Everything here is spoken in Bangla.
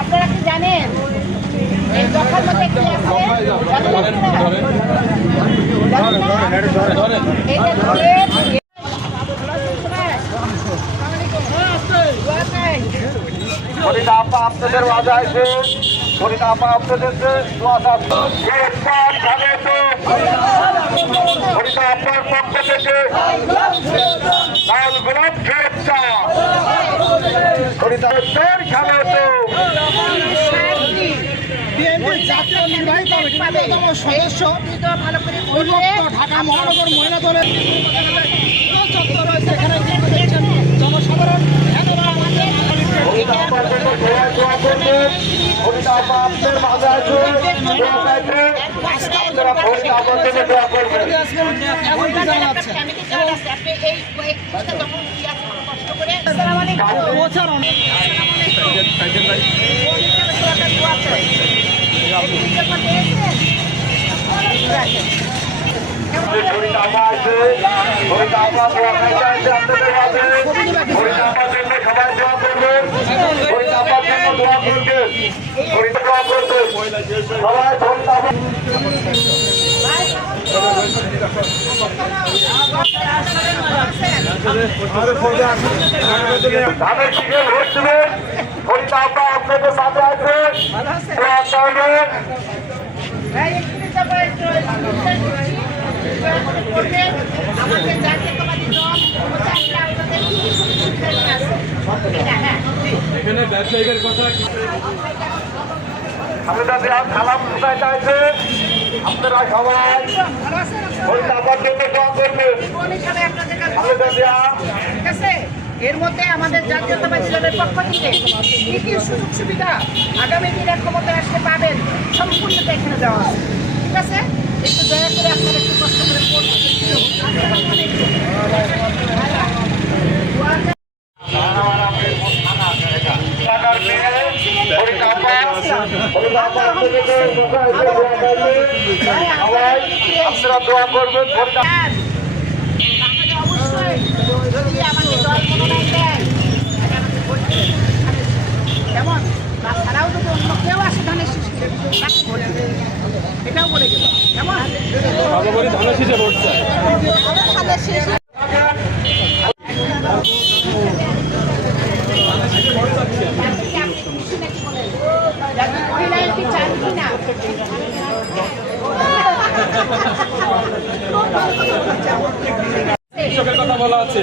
আপনারা কি জানেন আপনাদের মাঝে আছে ফরিদা আপা আপনাদের ফরিদা আপার পক্ষ থেকে সদস্য ঢাকা মহানগর মহিলা দলের জনসাধারণ এতটা সবাই দোয়া করবেন ফরিদা আপার জন্য দোয়া করবেন ফরিদা দোয়া করবেন সবাই ফরিদা আপা ধানের শিখে ভোট দেবেন ফরিদা আপা আপনাদের সাথে করবেন আমাদের জাতীয়তাবাদী দল এখানে ব্যবসায়ীদের কথা খালেদা জিয়া সালাম কোথায় চাইছে আপনারা সবাই ফরিদা আপার জন্য দোয়া করবেন খালেদা জিয়া এর মধ্যে আমাদের জাতীয়তাবাদী দলের পক্ষ থেকে কি কি সুযোগ সুবিধা আগামী দিনে ক্ষমতায় আসতে পাবেন সম্পূর্ণটা এখানে দেওয়া ঠিক আছে একটু দয়া করে আপনারা একটু কষ্ট করে পড়ুন। টাকার মেয়ে বাগাবাড়ি ধানের শীষে ভোট চাই। কৃষকের কথা বলা আছে।